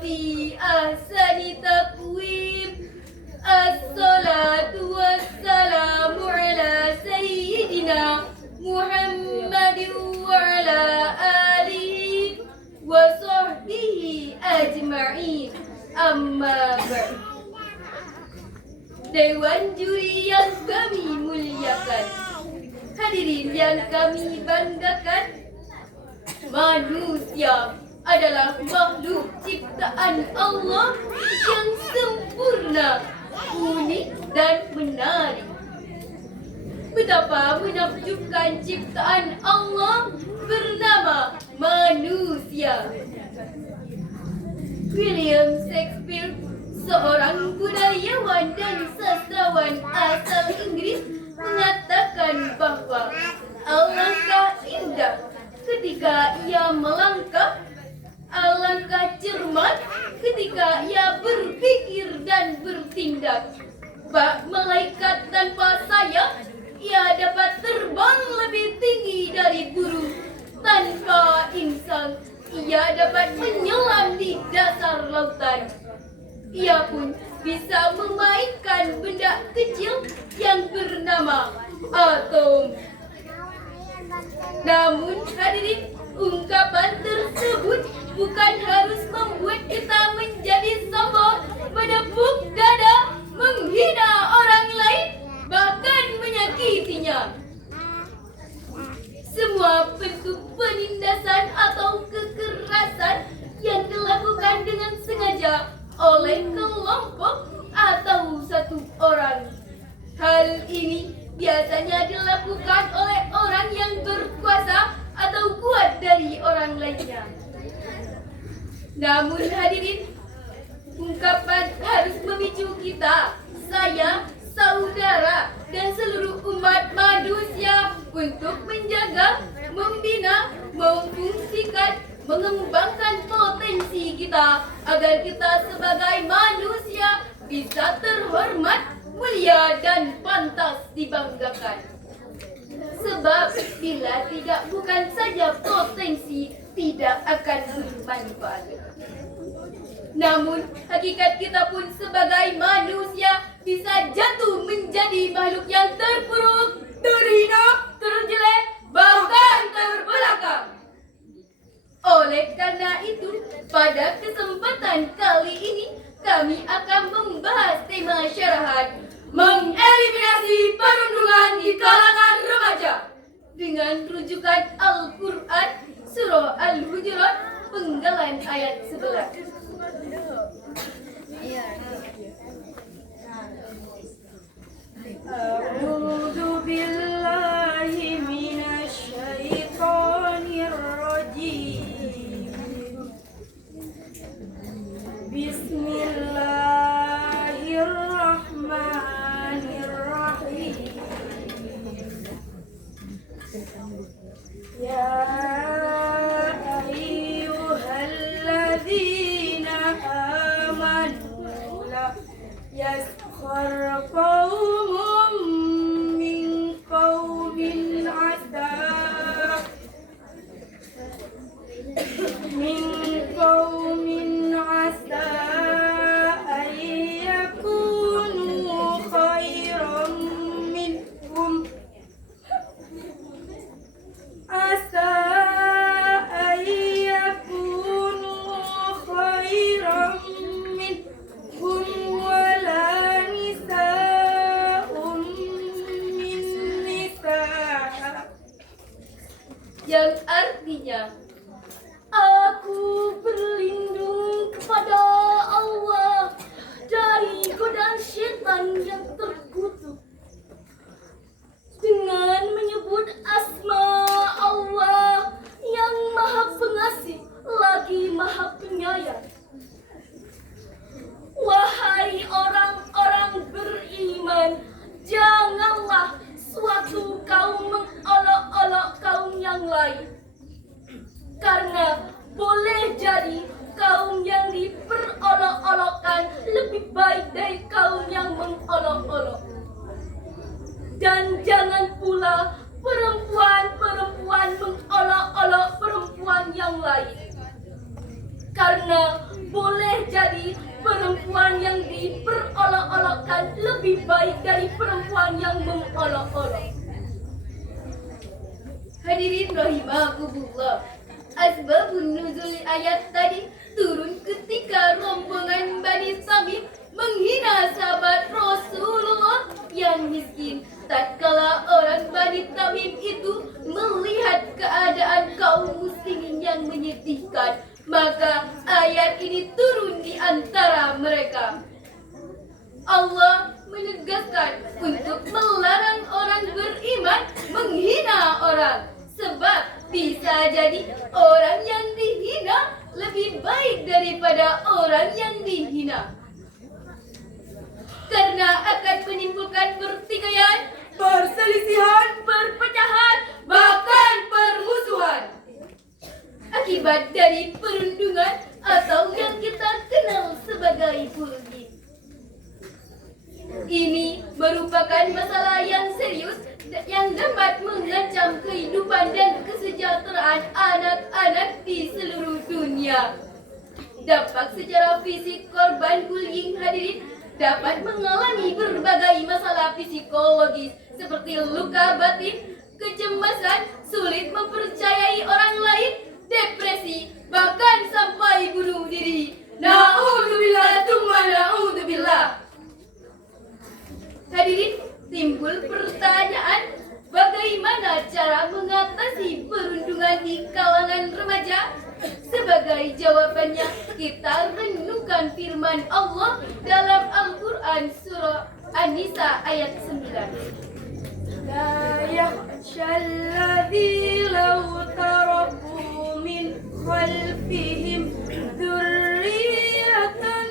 fi ahsani taqwim. Assalatu wassalamu ala sayyidina Muhammadin wa ala alihi wa sahbihi ajma'in. Amma ba'd. Dewan juri yang kami muliakan, hadirin yang kami banggakan, manusia adalah makhluk ciptaan Allah yang sempurna, unik dan menarik. Betapa menakjubkan ciptaan Allah bernama manusia. William Shakespeare, seorang budayawan dan sastrawan asal Inggris, mengatakan bahwa alangkah indah ketika ia melangkah, alangkah cermat ketika ia berpikir dan bertindak. Bak malaikat tanpa sayap, ia dapat terbang lebih tinggi dari burung. Tanpa insan, ia dapat menyelam di dasar lautan. Ia pun bisa memainkan benda kecil yang bernama atom. Namun hadirin, ungkapan tersebut bukan harus membuat kita menjadi sombong, menepuk dada, menghina orang lain, bahkan menyakitinya. Semua bentuk penindasan atau kekerasan yang dilakukan dengan sengaja oleh kelompok atau satu orang, hal ini biasanya dilakukan oleh orang yang berkuasa atau kuat dari orang lainnya. Namun hadirin, ungkapan harus memicu kita, saya, saudara, dan seluruh umat manusia untuk menjaga, membina, memfungsikan, mengembangkan potensi kita agar kita sebagai manusia bisa terhormat, mulia, dan pantas dibanggakan. Sebab bila tidak, bukan saja potensi tidak akan bermanfaat, namun hakikat kita pun sebagai manusia bisa jatuh menjadi makhluk yang terpuruk, terhina, terjelek, bahkan terbelakang. Oleh karena itu, pada kesempatan kali ini kami akan membahas tema syarahan mengeliminasi perundungan di kalangan remaja dengan rujukan Al-Quran Surah Al-Hujurat penggalan ayat 11. A'udzu billahi minasy syaithanir rajim. Bismillahirrahmanirrahim. Ya ayyuhalladzina amanu la yaskhar qaumun min qaumin asa min qaumin asa ayyakunu khairan minhum asa ayyakunu khairan minhum wala nisa'un min nisa', yang artinya aku berlindung kepada Allah dari godaan syaitan yang terkutuk dengan menyebut asma Allah yang maha pengasih lagi maha penyayang. Wahai orang-orang beriman, janganlah suatu kaum mengolok-olok kaum yang lain, karena boleh jadi kaum yang diperolok-olokkan lebih baik dari kaum yang mengolok-olok. Dan jangan pula perempuan-perempuan mengolok-olok perempuan yang lain, karena boleh jadi perempuan yang diperolok-olokkan lebih baik dari perempuan yang mengolok-olok. Hadirin rahimakumullah, asbabun nuzul ayat tadi turun ketika rombongan Bani Tamim menghina sahabat Rasulullah yang miskin. Tatkala orang Bani Tamim itu melihat keadaan kaum muslimin yang menyedihkan, maka ayat ini turun di antara mereka. Allah menegaskan untuk melarang orang beriman menghina orang, sebab bisa jadi orang yang dihina lebih baik daripada orang yang dihina, karena akan menimbulkan pertikaian, perselisihan, perpecahan, bahkan permusuhan akibat dari perundungan atau yang kita kenal sebagai bullying. Ini merupakan masalah yang serius yang dapat mengancam kehidupan dan kesejahteraan anak-anak di seluruh dunia. Dampak secara fisik korban bullying hadirin dapat mengalami berbagai masalah psikologis seperti luka batin, kecemasan, sulit mempercayai orang lain, depresi, bahkan sampai bunuh diri. Na'udzubillah tsumma na'udzubillah. Hadirin, timbul pertanyaan, bagaimana cara mengatasi perundungan di kalangan remaja? Sebagai jawabannya, kita renungkan firman Allah dalam Al-Quran surah An-Nisa ayat 9. La yakhshalladzi law taraku min khalfihim dzurriyyatan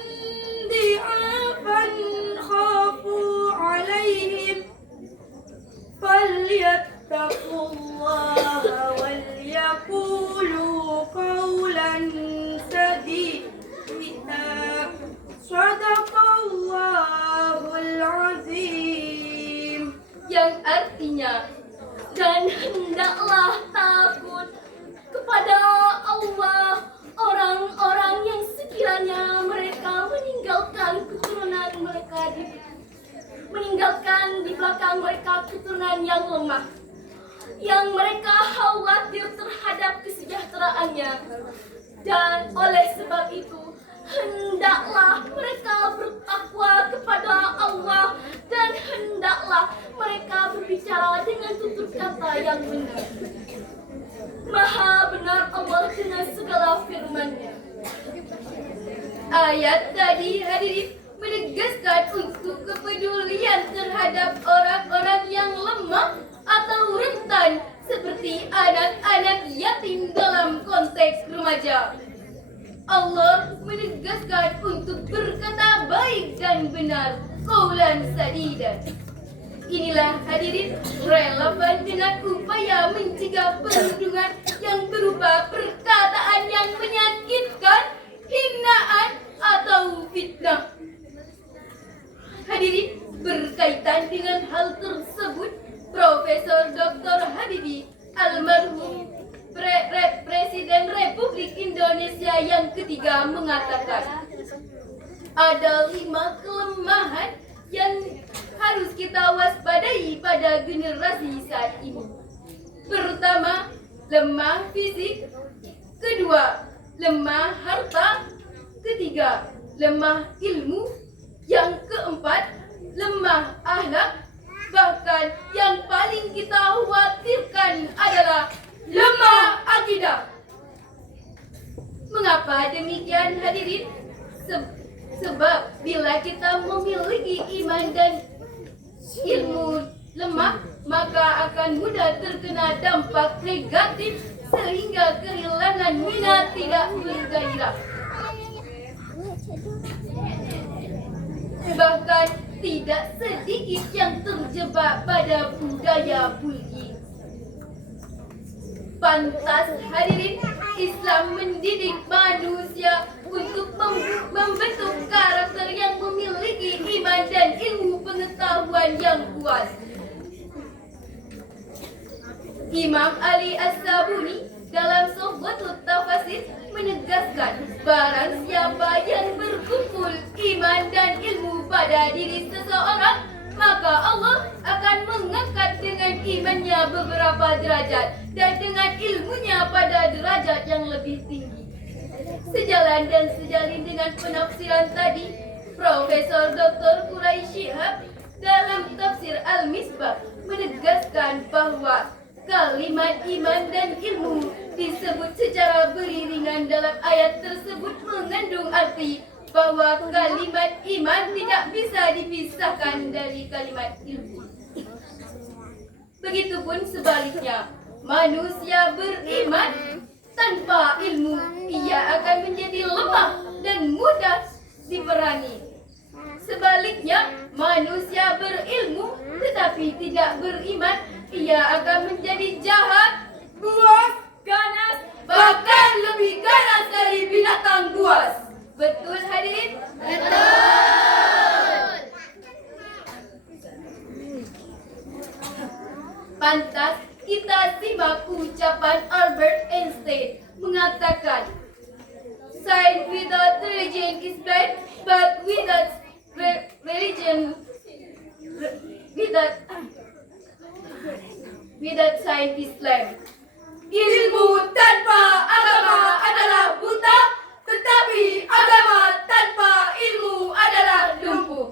di'afan khafu alaihim falyattaqullaha wal yaqulu qawlan sadida. Shadaqallahul azim, yang artinya, dan hendaklah takut kepada Allah orang-orang yang sekiranya mereka meninggalkan keturunan mereka meninggalkan di belakang mereka keturunan yang lemah, yang mereka khawatir terhadap kesejahteraannya. Dan oleh sebab itu, hendaklah mereka bertakwa kepada Allah dan hendaklah mereka berbicara dengan tutur kata yang benar. Maha benar Allah dengan segala firman-Nya. Ayat tadi hadirin menegaskan untuk kepedulian terhadap orang-orang yang lemah atau rentan seperti anak-anak yatim dalam konteks remaja. Allah menegaskan untuk berkata baik dan benar, qaulan sadidan. Inilah hadirin relevan dengan upaya mencegah perundungan yang berupa perkataan yang menyakitkan, hinaan, atau fitnah. Hadirin, berkaitan dengan hal tersebut, Profesor Dr. Habibie, almarhum Presiden Republik Indonesia yang ketiga, mengatakan ada 5 kelemahan yang harus kita waspadai pada generasi saat ini. Pertama, lemah fisik. Kedua, lemah harta. Ketiga, lemah ilmu. Yang keempat, lemah akhlak. Bahkan yang paling kita khawatirkan adalah lemah akidah. Mengapa demikian hadirin? Sebab bila kita memiliki iman dan ilmu lemah, maka akan mudah terkena dampak negatif sehingga kehilangan minat, tidak bergairah. Bahkan tidak sedikit yang terjebak pada budaya bullying. Pantas hadirin, Islam mendidik manusia untuk membentuk karakter yang memiliki iman dan ilmu pengetahuan yang kuat. Imam Ali As-Sabuni dalam Sohbatut Tafasir menegaskan, barang siapa pada diri seseorang, maka Allah akan mengangkat dengan imannya beberapa derajat dan dengan ilmunya pada derajat yang lebih tinggi. Sejalan dan sejalin dengan penafsiran tadi, Profesor Dr. Quraisy Shihab dalam tafsir Al-Misbah menegaskan bahwa kalimat iman dan ilmu disebut secara beriringan dalam ayat tersebut mengandung arti bahwa kalimat iman tidak bisa dipisahkan dari kalimat ilmu. Begitupun sebaliknya, manusia beriman tanpa ilmu, ia akan menjadi lemah dan mudah diperangi. Sebaliknya, manusia berilmu tetapi tidak beriman, ia akan menjadi jahat, buas, ganas, bahkan lebih ganas dari binatang buas. Betul hadirin? Betul. Pantas kita simak ucapan Albert Einstein mengatakan, "Science without religion is blind, but without religion, without science is blind." Ilmu tanpa agama adalah buta, tetapi agama tanpa ilmu adalah lumpuh.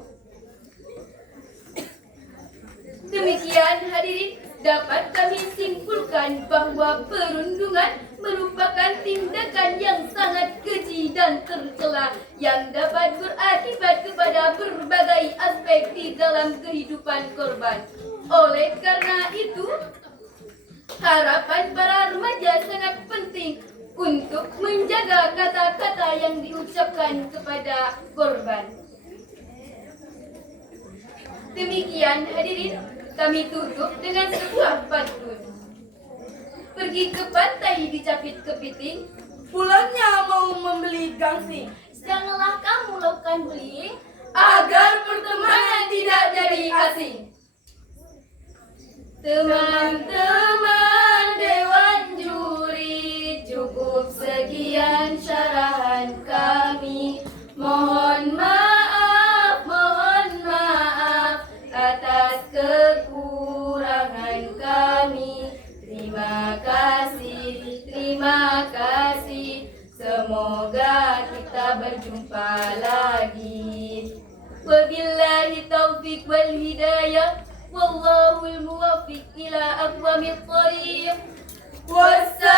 Demikian hadirin, dapat kami simpulkan bahwa perundungan merupakan tindakan yang sangat keji dan tercela yang dapat berakibat kepada berbagai aspek di dalam kehidupan korban. Oleh karena itu, harapan para remaja sangat penting untuk menjaga kata-kata yang diucapkan kepada korban. Demikian hadirin, kami tutup dengan sebuah pantun. Pergi ke pantai dicapit kepiting, pulangnya mau membeli gangsing. janganlah kamu lakukan bullying agar pertemanan tidak jadi asing. Teman-teman Dewan Juri, cukup sekian syarahan kami. Mohon maaf atas kekurangan kami. Terima kasih. Semoga kita berjumpa lagi. Wabillahi taufiq wal hidayah. Wallahul muwaffiq ila aqwamit thariq. Wassalam.